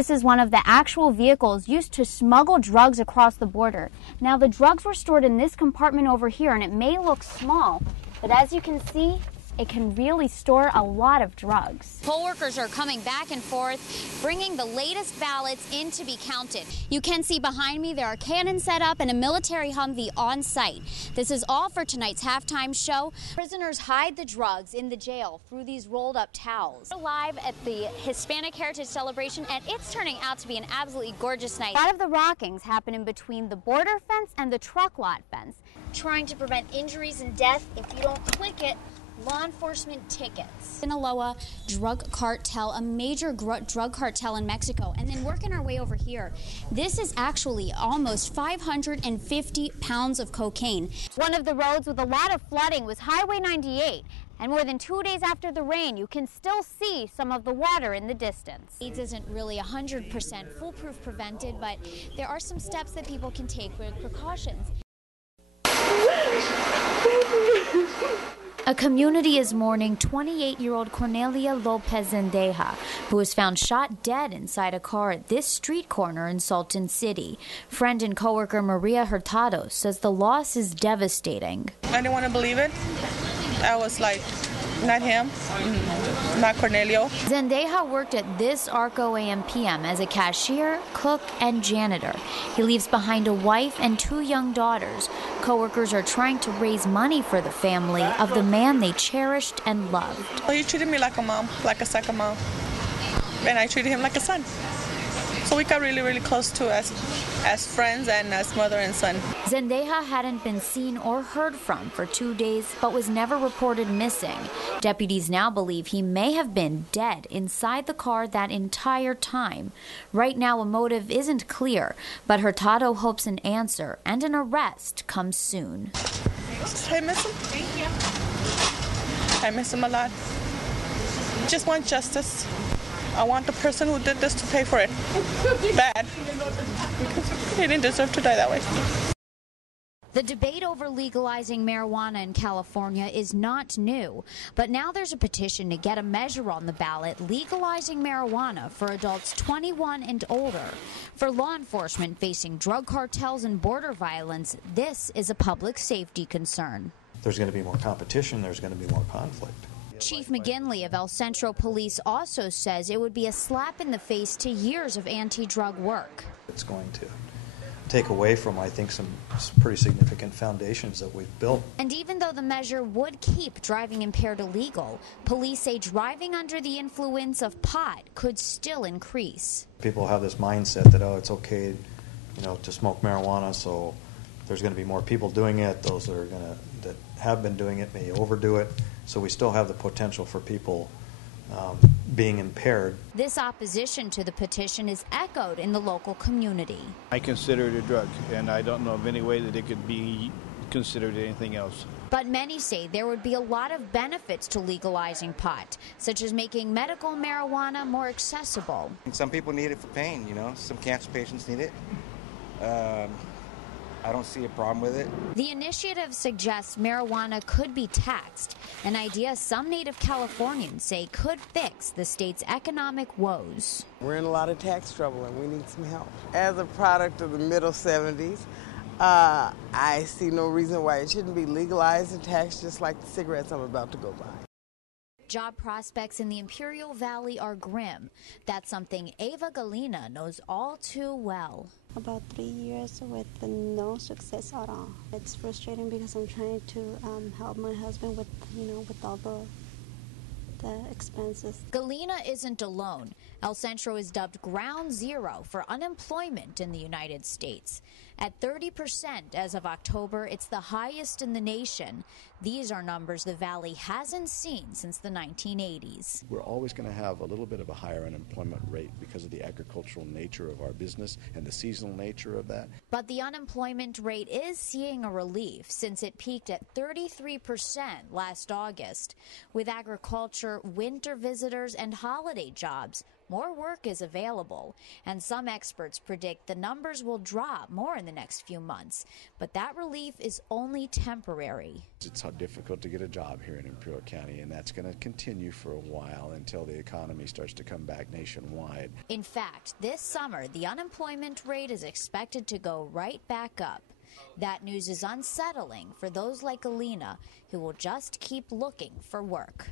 This is one of the actual vehicles used to smuggle drugs across the border. Now, the drugs were stored in this compartment over here, and it may look small, but as you can see, it can really store a lot of drugs. Poll workers are coming back and forth, bringing the latest ballots in to be counted. You can see behind me there are cannons set up and a military Humvee on site. This is all for tonight's halftime show. Prisoners hide the drugs in the jail through these rolled up towels. We're live at the Hispanic Heritage Celebration, and it's turning out to be an absolutely gorgeous night. A lot of the rockings happen in between the border fence and the truck lot fence, trying to prevent injuries and death. If you don't click it, law enforcement tickets. Sinaloa drug cartel, a major drug cartel in Mexico. And then working our way over here, this is actually almost 550 pounds of cocaine. One of the roads with a lot of flooding was Highway 98. And more than 2 days after the rain, you can still see some of the water in the distance. AIDS isn't really 100% foolproof prevented, but there are some steps that people can take with precautions. A community is mourning 28-year-old Cornelia Lopez Zendeja, who was found shot dead inside a car at this street corner in Salton City. Friend and coworker Maria Hurtado says the loss is devastating. I didn't want to believe it. I was like, not him, not Cornelio. Zendeja worked at this Arco AMPM as a cashier, cook, and janitor. He leaves behind a wife and 2 young daughters. Coworkers are trying to raise money for the family of the man they cherished and loved. Well, he treated me like a mom, like a second mom, and I treated him like a son. So we got really, really close to as friends and as mother and son. Zendeja hadn't been seen or heard from for 2 days, but was never reported missing. Deputies now believe he may have been dead inside the car that entire time. Right now, a motive isn't clear, but Hurtado hopes an answer and an arrest comes soon. I miss him. Thank you. I miss him a lot. Just want justice. I want the person who did this to pay for it. Bad. He didn't deserve to die that way. The debate over legalizing marijuana in California is not new, but now there's a petition to get a measure on the ballot legalizing marijuana for adults 21 and older. For law enforcement facing drug cartels and border violence, this is a public safety concern. There's going to be more competition, there's going to be more conflict. Chief McGinley of El Centro Police also says it would be a slap in the face to years of anti-drug work. It's going to take away from, I think, some pretty significant foundations that we've built. And even though the measure would keep driving impaired illegal, police say driving under the influence of pot could still increase. People have this mindset that, oh, it's okay, to smoke marijuana, so there's going to be more people doing it. Those that have been doing it may overdo it. So we still have the potential for people being impaired. This opposition to the petition is echoed in the local community. I consider it a drug, and I don't know of any way that it could be considered anything else. But many say there would be a lot of benefits to legalizing pot, such as making medical marijuana more accessible. Some people need it for pain, Some cancer patients need it. I don't see a problem with it. The initiative suggests marijuana could be taxed, an idea some native Californians say could fix the state's economic woes. We're in a lot of tax trouble and we need some help. As a product of the middle 70s, I see no reason why it shouldn't be legalized and taxed just like the cigarettes I'm about to go buy. Job prospects in the Imperial Valley are grim. That's something Ava Galina knows all too well. About 3 years with no success at all. It's frustrating because I'm trying to help my husband with, with all the expenses. Galina isn't alone. El Centro is dubbed ground zero for unemployment in the United States. At 30% as of October, it's the highest in the nation. These are numbers the Valley hasn't seen since the 1980s. We're always going to have a little bit of a higher unemployment rate because of the agricultural nature of our business and the seasonal nature of that. But the unemployment rate is seeing a relief since it peaked at 33% last August. With agriculture, winter visitors, and holiday jobs, more work is available, and some experts predict the numbers will drop more in the the next few months, but that relief is only temporary. It's how difficult to get a job here in Imperial County, and that's going to continue for a while until the economy starts to come back nationwide. In fact, this summer, the unemployment rate is expected to go right back up. That news is unsettling for those like Alina who will just keep looking for work.